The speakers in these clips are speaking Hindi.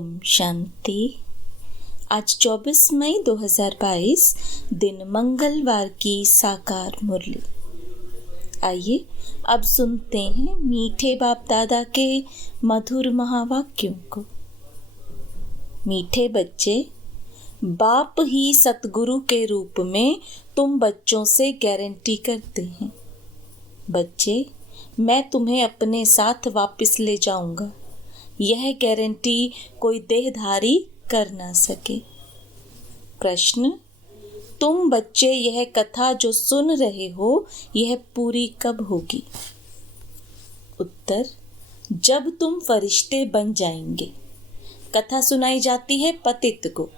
ओम शांति। आज 24 मई 2022 दिन मंगलवार की साकार मुरली। आइए अब सुनते हैं मीठे बाप दादा के मधुर महावाक्यों को। मीठे बच्चे, बाप ही सतगुरु के रूप में तुम बच्चों से गारंटी करते हैं। बच्चे, मैं तुम्हें अपने साथ वापस ले जाऊंगा। यह गारंटी कोई देहधारी कर ना सके। प्रश्न, तुम बच्चे यह कथा जो सुन रहे हो यह पूरी कब होगी? उत्तर, जब तुम फरिश्ते बन जाएंगे। कथा सुनाई जाती है पतित को,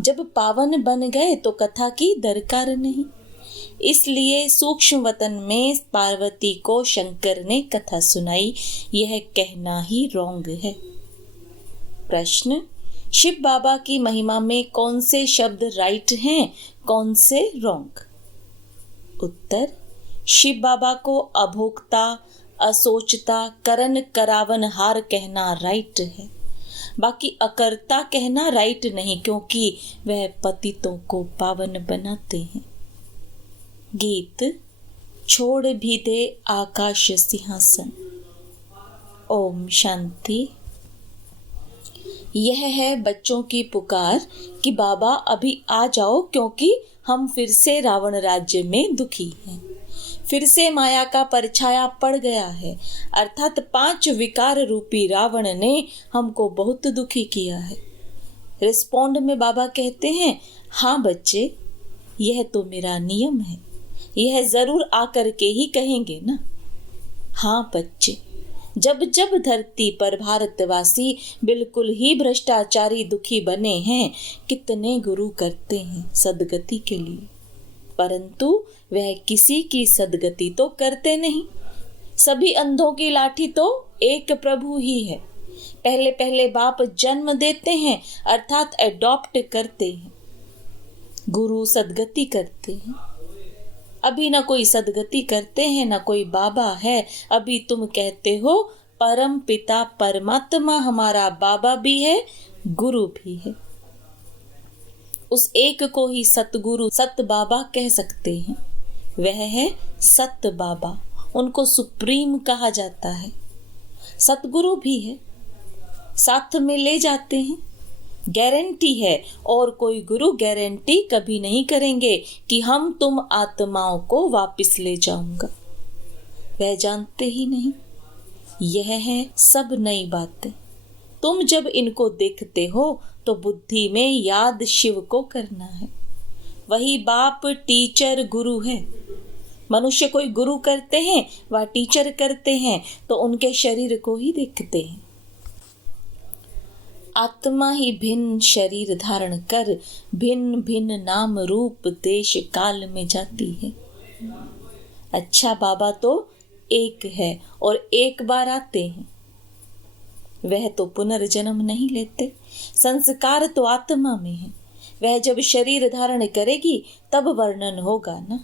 जब पावन बन गए तो कथा की दरकार नहीं। इसलिए सूक्ष्म वतन में पार्वती को शंकर ने कथा सुनाई, यह कहना ही रॉन्ग है। प्रश्न, शिव बाबा की महिमा में कौन से शब्द राइट हैं, कौन से रॉन्ग? उत्तर, शिव बाबा को अभोक्ता, असोचता, करन करावन हार कहना राइट है। बाकी अकर्ता कहना राइट नहीं, क्योंकि वह पतितों को पावन बनाते हैं। गीत छोड़ भी दे आकाश सिंहासन। ओम शांति। यह है बच्चों की पुकार कि बाबा अभी आ जाओ, क्योंकि हम फिर से रावण राज्य में दुखी हैं। फिर से माया का परछाया पड़ गया है, अर्थात 5 विकार रूपी रावण ने हमको बहुत दुखी किया है। रिस्पोंड में बाबा कहते हैं, हाँ बच्चे, यह तो मेरा नियम है। यह जरूर आकर के ही कहेंगे ना। हाँ बच्चे, जब जब धरती पर भारतवासी बिल्कुल ही भ्रष्टाचारी दुखी बने हैं, कितने गुरु करते हैं सदगति के लिए, परंतु वह किसी की सदगति तो करते नहीं। सभी अंधों की लाठी तो एक प्रभु ही है। पहले पहले बाप जन्म देते हैं, अर्थात एडॉप्ट करते हैं। गुरु सदगति करते हैं। अभी ना कोई सदगति करते हैं, ना कोई बाबा है। अभी तुम कहते हो परम पिता परमात्मा हमारा बाबा भी है, गुरु भी है। उस एक को ही सतगुरु सत बाबा कह सकते हैं। वह है सत बाबा, उनको सुप्रीम कहा जाता है। सतगुरु भी है, साथ में ले जाते हैं। गारंटी है, और कोई गुरु गारंटी कभी नहीं करेंगे कि हम तुम आत्माओं को वापस ले जाऊंगा। वह जानते ही नहीं। यह है सब नई बातें। तुम जब इनको देखते हो तो बुद्धि में याद शिव को करना है। वही बाप टीचर गुरु है। मनुष्य कोई गुरु करते हैं व टीचर करते हैं तो उनके शरीर को ही देखते हैं। आत्मा ही भिन्न शरीर धारण कर भिन्न भिन्न नाम रूप देश काल में जाती है। अच्छा, बाबा तो एक है और एक बार आते हैं। वह तो पुनर्जन्म नहीं लेते। संस्कार तो आत्मा में है। वह जब शरीर धारण करेगी तब वर्णन होगा ना।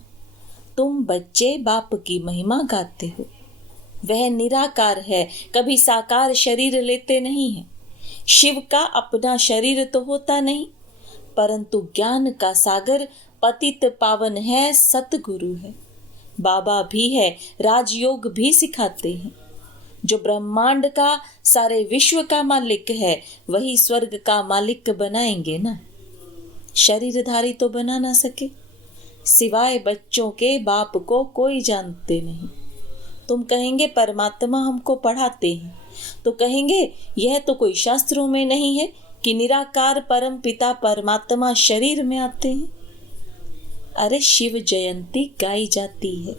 तुम बच्चे बाप की महिमा गाते हो। वह निराकार है, कभी साकार शरीर लेते नहीं है। शिव का अपना शरीर तो होता नहीं, परंतु ज्ञान का सागर पतित पावन है, सतगुरु है। बाबा भी है, राजयोग भी सिखाते हैं। जो ब्रह्मांड का, सारे विश्व का मालिक है, वही स्वर्ग का मालिक बनाएंगे ना। शरीरधारी तो बना ना सके। सिवाय बच्चों के बाप को कोई जानते नहीं। तुम कहेंगे परमात्मा हमको पढ़ाते हैं, तो कहेंगे यह तो कोई शास्त्रों में नहीं है कि निराकार परम पिता परमात्मा शरीर में आते हैं। अरे शिव जयंती गाई जाती है।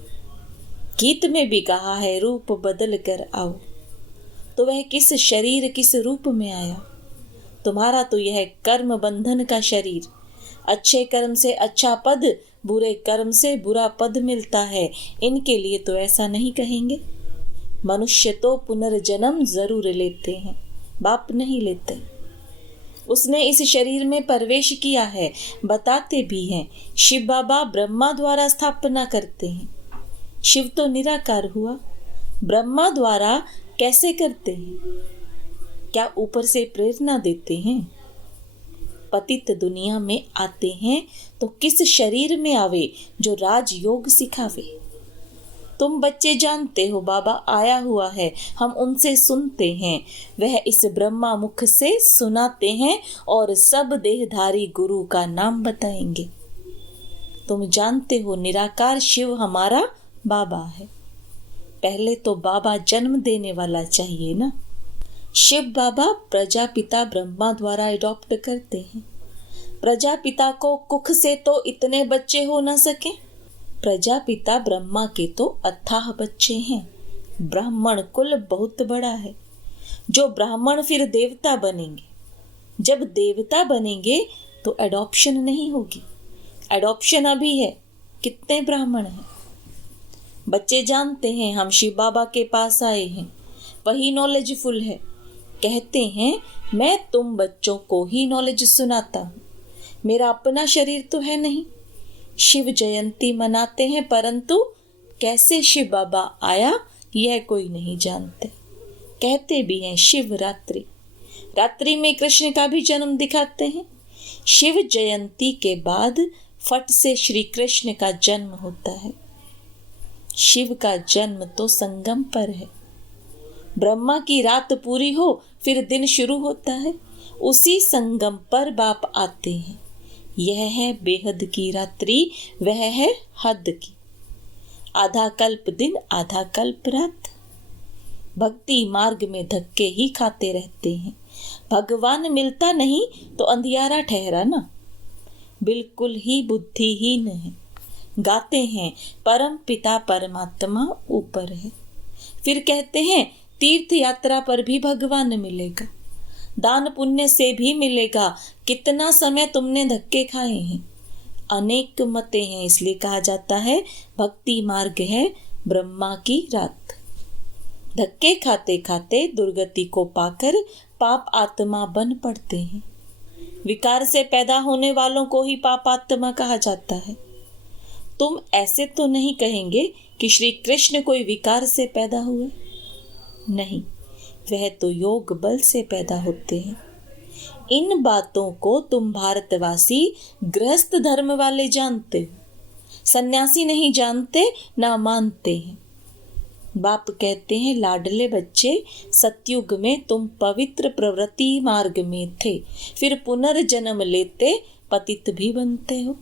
गीत में भी कहा है रूप बदल कर आओ। तो वह किस शरीर किस रूप में आया? तुम्हारा तो यह कर्म बंधन का शरीर। अच्छे कर्म से अच्छा पद, बुरे कर्म से बुरा पद मिलता है। इनके लिए तो ऐसा नहीं कहेंगे। मनुष्य तो पुनर्जन्म जरूर लेते हैं, बाप नहीं लेते। उसने इस शरीर में प्रवेश किया है, बताते भी हैं। शिव बाबा ब्रह्मा द्वारा स्थापना करते हैं। शिव तो निराकार हुआ, ब्रह्मा द्वारा कैसे करते हैं? क्या ऊपर से प्रेरणा देते हैं? पतित दुनिया में आते हैं तो किस शरीर में आवे जो राजयोग सिखावे। तुम बच्चे जानते हो बाबा आया हुआ है, हम उनसे सुनते हैं, वह इस ब्रह्मा मुख से सुनाते हैं और सब देहधारी गुरु का नाम बताएंगे। तुम जानते हो निराकार शिव हमारा बाबा है। पहले तो बाबा जन्म देने वाला चाहिए ना। शिव बाबा प्रजापिता ब्रह्मा द्वारा अडॉप्ट करते हैं। प्रजापिता को कुख से तो इतने बच्चे हो न सके। प्रजापिता ब्रह्मा के तो अथाह बच्चे हैं। ब्राह्मण कुल बहुत बड़ा है। जो ब्राह्मण फिर देवता बनेंगे। जब देवता बनेंगे तो एडॉप्शन नहीं होगी। एडॉप्शन अभी है। कितने ब्राह्मण हैं? बच्चे जानते हैं हम शिव बाबा के पास आए हैं। वही नॉलेजफुल है। कहते हैं मैं तुम बच्चों को ही नॉलेज सुनाता हूँ, मेरा अपना शरीर तो है नहीं। शिव जयंती मनाते हैं परंतु कैसे शिव बाबा आया यह कोई नहीं जानते। कहते भी हैं शिवरात्रि, रात्रि में कृष्ण का भी जन्म दिखाते हैं। शिव जयंती के बाद फट से श्री कृष्ण का जन्म होता है। शिव का जन्म तो संगम पर है। ब्रह्मा की रात पूरी हो फिर दिन शुरू होता है। उसी संगम पर बाप आते हैं। यह है बेहद की रात्रि, वह है हद की। आधा कल्प दिन आधा कल्प रात। भक्ति मार्ग में धक्के ही खाते रहते हैं। भगवान मिलता नहीं तो अंधियारा ठहरा ना। बिल्कुल ही बुद्धिहीन है। गाते हैं परम पिता परमात्मा ऊपर है। फिर कहते हैं तीर्थ यात्रा पर भी भगवान मिलेगा, दान पुण्य से भी मिलेगा। कितना समय तुमने धक्के खाए हैं। अनेक मतें हैं, इसलिए कहा जाता है भक्ति मार्ग है ब्रह्मा की रात। धक्के खाते खाते दुर्गति को पाकर पाप आत्मा बन पड़ते हैं। विकार से पैदा होने वालों को ही पाप आत्मा कहा जाता है। तुम ऐसे तो नहीं कहेंगे कि श्री कृष्ण कोई विकार से पैदा हुए? नहीं, वह तो योग बल से पैदा होते हैं। इन बातों को तुम भारतवासी गृहस्थ धर्म वाले जानते हो, सन्यासी नहीं जानते ना मानते हैं। बाप कहते हैं लाडले बच्चे, सतयुग में तुम पवित्र प्रवृत्ति मार्ग में थे, फिर पुनर्जन्म लेते पतित भी बनते हो।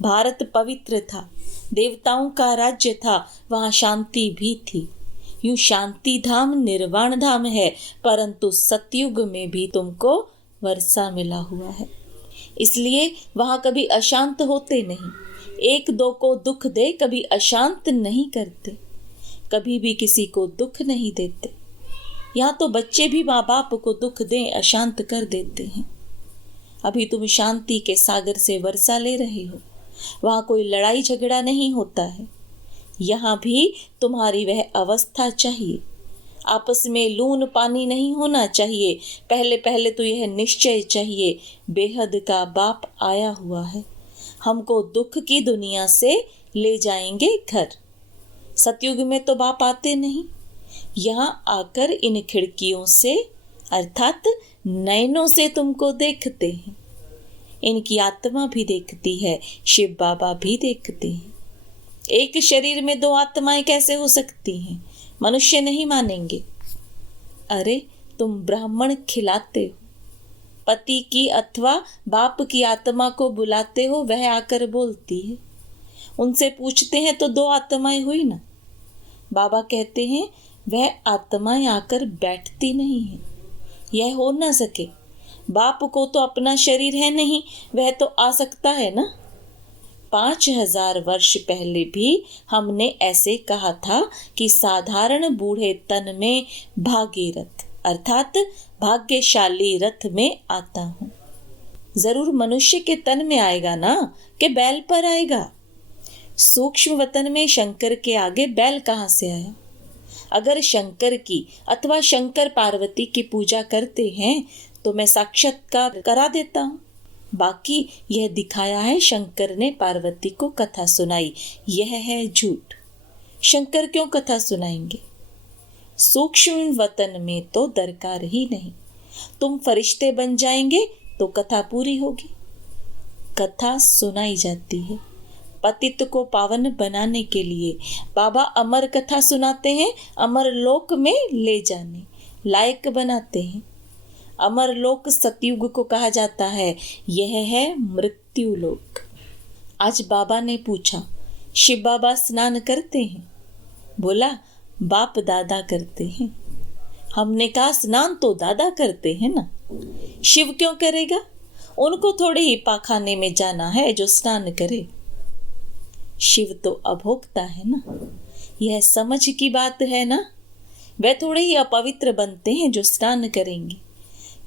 भारत पवित्र था, देवताओं का राज्य था, वहाँ शांति भी थी। यूं शांति धाम निर्वाण धाम है, परंतु सतयुग में भी तुमको वर्षा मिला हुआ है, इसलिए वहाँ कभी अशांत होते नहीं। एक दो को दुख दे कभी अशांत नहीं करते, कभी भी किसी को दुख नहीं देते। यहाँ तो बच्चे भी माँ बाप को दुख दें अशांत कर देते हैं। अभी तुम शांति के सागर से वर्षा ले रहे हो, वहाँ कोई लड़ाई झगड़ा नहीं होता है। यहाँ भी तुम्हारी वह अवस्था चाहिए। आपस में लून पानी नहीं होना चाहिए। पहले पहले तो यह निश्चय चाहिए, बेहद का बाप आया हुआ है, हमको दुख की दुनिया से ले जाएंगे घर। सतयुग में तो बाप आते नहीं, यहाँ आकर इन खिड़कियों से अर्थात नयनों से तुमको देखते हैं। इनकी आत्मा भी देखती है, शिव बाबा भी देखते हैं। एक शरीर में दो आत्माएं कैसे हो सकती हैं? मनुष्य नहीं मानेंगे। अरे तुम ब्राह्मण खिलाते हो, पति की अथवा बाप की आत्मा को बुलाते हो, वह आकर बोलती है। उनसे पूछते हैं तो दो आत्माएं हुई ना। बाबा कहते हैं वह आत्माएं आकर बैठती नहीं है, यह हो ना सके। बाप को तो अपना शरीर है नहीं, वह तो आ सकता है ना। 5000 वर्ष पहले भी हमने ऐसे कहा था कि साधारण बूढ़े तन में भागीरथ अर्थात भाग्यशाली रथ में आता हूँ। जरूर मनुष्य के तन में आएगा ना, कि बैल पर आएगा। सूक्ष्म वतन में शंकर के आगे बैल कहाँ से आया? अगर शंकर की अथवा शंकर पार्वती की पूजा करते हैं तो मैं साक्षात्कार करा देता हूँ। बाकी यह दिखाया है शंकर ने पार्वती को कथा सुनाई, यह है झूठ। शंकर क्यों कथा सुनाएंगे? सूक्ष्म वतन में तो दरकार ही नहीं। तुम फरिश्ते बन जाएंगे तो कथा पूरी होगी। कथा सुनाई जाती है। पतित को पावन बनाने के लिए बाबा अमर कथा सुनाते हैं, अमर लोक में ले जाने लायक बनाते हैं। अमर लोक सतयुग को कहा जाता है, यह है मृत्यु लोक। आज बाबा ने पूछा, शिव बाबा स्नान करते हैं? बोला, बाप दादा करते हैं। हमने कहा, स्नान तो दादा करते हैं ना, शिव क्यों करेगा? उनको थोड़े ही पाखाने में जाना है जो स्नान करे। शिव तो अभोक्ता है ना, यह समझ की बात है ना। वह थोड़े ही अपवित्र बनते हैं जो स्नान करेंगे,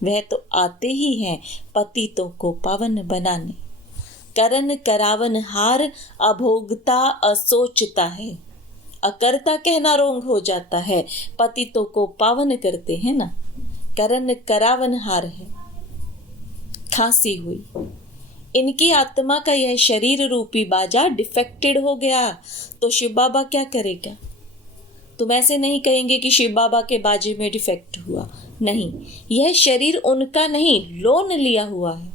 वह तो आते ही हैं पतितों को पावन बनाने। करन करावन हार अभोगता असोचता है। अकर्ता कहना रोंग हो जाता है, पतितों को पावन करते हैं ना। करन करावन हार है। खांसी हुई, इनकी आत्मा का यह शरीर रूपी बाजा डिफेक्टेड हो गया तो शिव बाबा क्या करेगा? तुम ऐसे नहीं कहेंगे कि शिव बाबा के बाजे में डिफेक्ट हुआ, नहीं, यह शरीर उनका नहीं, लोन लिया हुआ है।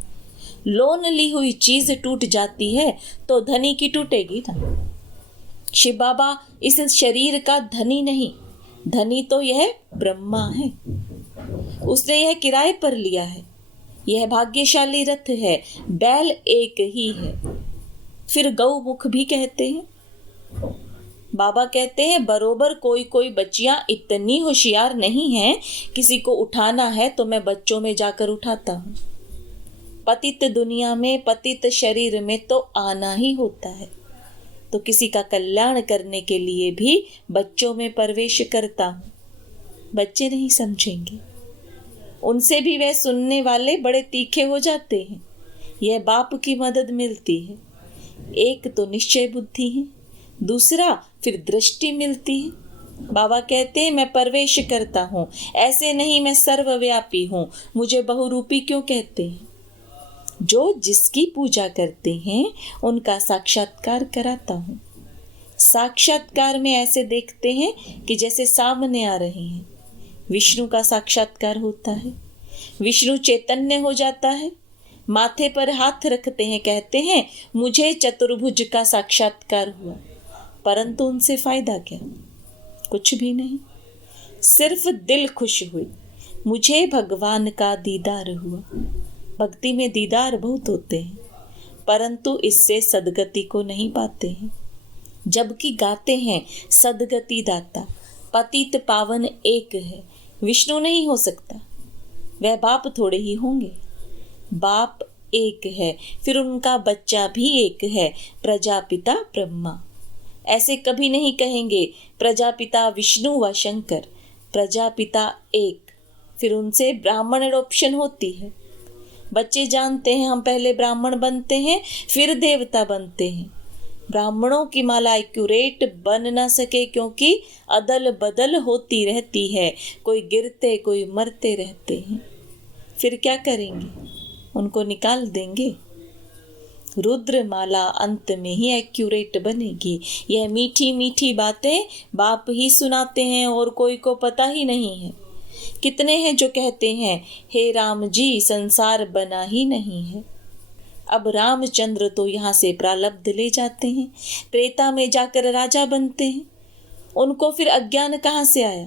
लोन ली हुई चीज टूट जाती है तो धनी की टूटेगी ना। शिव बाबा इस शरीर का धनी नहीं, धनी तो यह ब्रह्मा है, उसने यह किराए पर लिया है। यह भाग्यशाली रथ है, बैल एक ही है। फिर गौमुख भी कहते हैं। बाबा कहते हैं, बरोबर कोई कोई बच्चियां इतनी होशियार नहीं हैं, किसी को उठाना है तो मैं बच्चों में जाकर उठाता हूँ। पतित दुनिया में, पतित शरीर में तो आना ही होता है, तो किसी का कल्याण करने के लिए भी बच्चों में प्रवेश करता हूँ। बच्चे नहीं समझेंगे, उनसे भी वे सुनने वाले बड़े तीखे हो जाते हैं। यह बाप की मदद मिलती है। एक तो निश्चय बुद्धि है, दूसरा फिर दृष्टि मिलती है। बाबा कहते हैं, मैं प्रवेश करता हूँ, ऐसे नहीं मैं सर्वव्यापी हूँ। मुझे बहुरूपी क्यों कहते हैं? जो जिसकी पूजा करते हैं उनका साक्षात्कार कराता हूँ। साक्षात्कार में ऐसे देखते हैं कि जैसे सामने आ रहे हैं। विष्णु का साक्षात्कार होता है, विष्णु चैतन्य हो जाता है, माथे पर हाथ रखते हैं, कहते हैं मुझे चतुर्भुज का साक्षात्कार हुआ। परंतु उनसे फायदा क्या? कुछ भी नहीं। सिर्फ दिल खुश हुई, मुझे भगवान का दीदार हुआ। भक्ति में दीदार बहुत होते हैं, परंतु इससे सदगति को नहीं पाते हैं। जबकि गाते हैं सदगति दाता, पतित पावन एक है। विष्णु नहीं हो सकता, वह बाप थोड़े ही होंगे। बाप एक है, फिर उनका बच्चा भी एक है, प्रजापिता ब्रह्मा। ऐसे कभी नहीं कहेंगे प्रजापिता विष्णु व शंकर, प्रजापिता एक, फिर उनसे ब्राह्मण एडॉप्शन होती है। बच्चे जानते हैं हम पहले ब्राह्मण बनते हैं फिर देवता बनते हैं। ब्राह्मणों की माला एक्यूरेट बन ना सके क्योंकि अदल बदल होती रहती है, कोई गिरते कोई मरते रहते हैं। फिर क्या करेंगे? उनको निकाल देंगे। रुद्र माला अंत में ही एक्यूरेट बनेगी। यह मीठी मीठी बातें बाप ही सुनाते हैं और कोई को पता ही नहीं है। कितने हैं जो कहते हैं, हे राम जी संसार बना ही नहीं है। अब रामचंद्र तो यहाँ से प्रारब्ध ले जाते हैं, त्रेता में जाकर राजा बनते हैं। उनको फिर अज्ञान कहाँ से आया?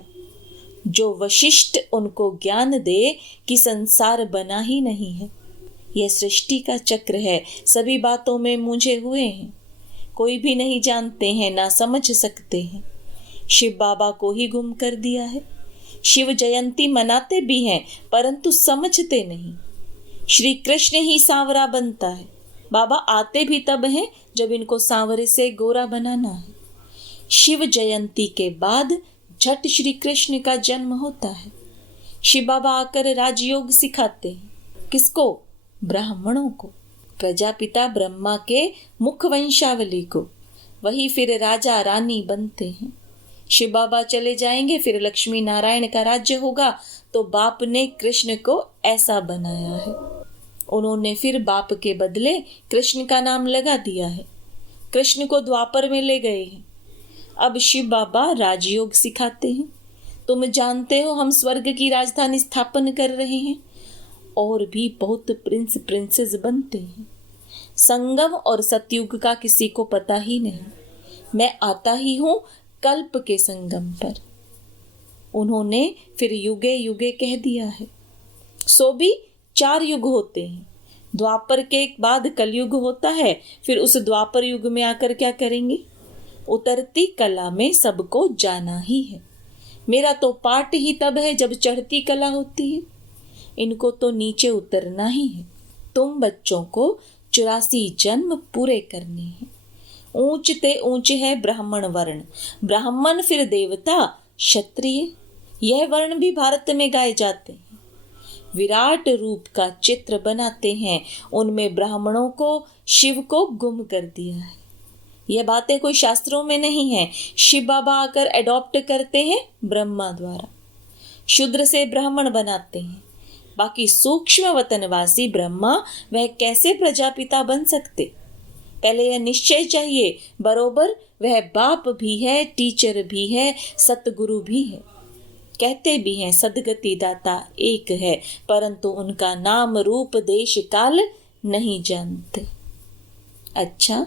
जो वशिष्ठ उनको ज्ञान दे कि संसार बना ही नहीं है। यह सृष्टि का चक्र है, सभी बातों में मुझे हुए हैं। कोई भी नहीं जानते हैं, ना समझ सकते हैं। शिव बाबा को ही गुम कर दिया है। शिव जयंती मनाते भी हैं परंतु समझते नहीं। श्री कृष्ण ही सांवरा बनता है। बाबा आते भी तब हैं जब इनको सांवरे से गोरा बनाना है। शिव जयंती के बाद झट श्री कृष्ण का जन्म होता है। शिव बाबा आकर राजयोग सिखाते हैं। किसको? ब्राह्मणों को, प्रजापिता ब्रह्मा के मुख वंशावली को। वही फिर राजा रानी बनते हैं। शिव बाबा चले जाएंगे, फिर लक्ष्मी नारायण का राज्य होगा। तो बाप ने कृष्ण को ऐसा बनाया है। उन्होंने फिर बाप के बदले कृष्ण का नाम लगा दिया है। कृष्ण को द्वापर में ले गए हैं। अब शिव बाबा राजयोग सिखाते हैं तुम जानते हो हम स्वर्ग की राजधानी स्थापन कर रहे हैं, और भी बहुत प्रिंस प्रिंसेस बनते हैं। संगम और सतयुग का किसी को पता ही नहीं। मैं आता ही हूँ कल्प के संगम पर। उन्होंने फिर युगे युगे कह दिया है। सो भी 4 युग होते हैं। द्वापर के बाद कलयुग होता है, फिर उस द्वापर युग में आकर क्या करेंगे? उतरती कला में सबको जाना ही है। मेरा तो पाठ ही तब है जब चढ़ती कला होती है। इनको तो नीचे उतरना ही है। तुम बच्चों को 84 जन्म पूरे करने हैं। ऊंचते ऊंचे है ब्राह्मण वर्ण, ब्राह्मण फिर देवता, क्षत्रिय, यह वर्ण भी भारत में गाए जाते हैं। विराट रूप का चित्र बनाते हैं, उनमें ब्राह्मणों को, शिव को गुम कर दिया है। यह बातें कोई शास्त्रों में नहीं है, शिव बाबा आकर एडॉप्ट करते हैं ब्रह्मा द्वारा। शूद्र से ब्राह्मण बनाते हैं। बाकी सूक्ष्म वतनवासी ब्रह्मा वह कैसे प्रजापिता बन सकते? पहले यह निश्चय चाहिए। बरोबर वह बाप भी है, टीचर भी है, सतगुरु भी है। कहते भी हैं सदगति दाता एक है, परंतु उनका नाम रूप देश काल नहीं जानते। अच्छा,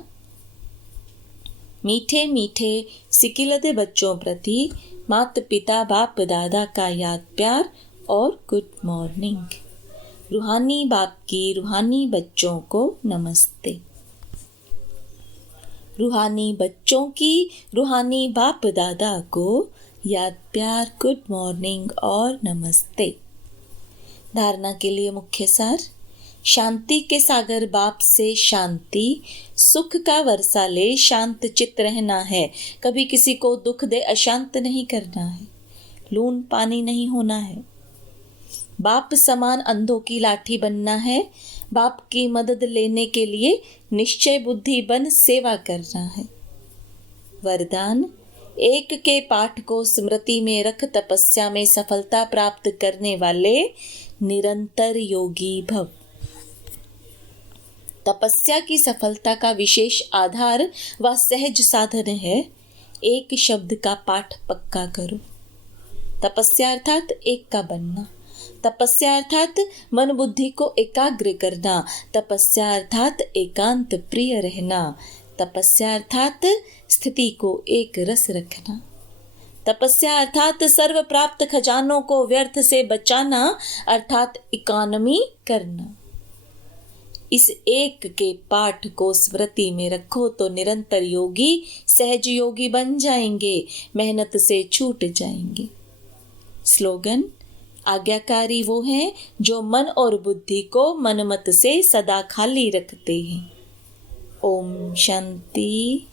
मीठे मीठे सिकिलते बच्चों प्रति माता पिता बाप दादा का याद प्यार और गुड मॉर्निंग। रूहानी बाप की रूहानी बच्चों को नमस्ते। रूहानी बच्चों की रूहानी बाप दादा को याद प्यार, गुड मॉर्निंग और नमस्ते। धारणा के लिए मुख्य सार। शांति के सागर बाप से शांति, सुख का वर्षा ले, शांत चित्त रहना है। कभी किसी को दुख दे अशांत नहीं करना है। लून पानी नहीं होना है। बाप समान अंधों की लाठी बनना है। बाप की मदद लेने के लिए निश्चय बुद्धि बन सेवा करना है। वरदान। एक के पाठ को स्मृति में रख तपस्या में सफलता प्राप्त करने वाले निरंतर योगी भव। तपस्या की सफलता का विशेष आधार व सहज साधन है। एक शब्द का पाठ पक्का करो। तपस्या अर्थात एक का बनना। तपस्या अर्थात मन बुद्धि को एकाग्र करना। तपस्या अर्थात एकांत प्रिय रहना। तपस्या अर्थात स्थिति को एक रस रखना। तपस्या अर्थात सर्व प्राप्त खजानों को व्यर्थ से बचाना, अर्थात इकोनॉमी करना। इस एक के पाठ को स्मृति में रखो तो निरंतर योगी सहज योगी बन जाएंगे, मेहनत से छूट जाएंगे। स्लोगन। आज्ञाकारी वो हैं जो मन और बुद्धि को मनमत से सदा खाली रखते हैं। ओम शांति।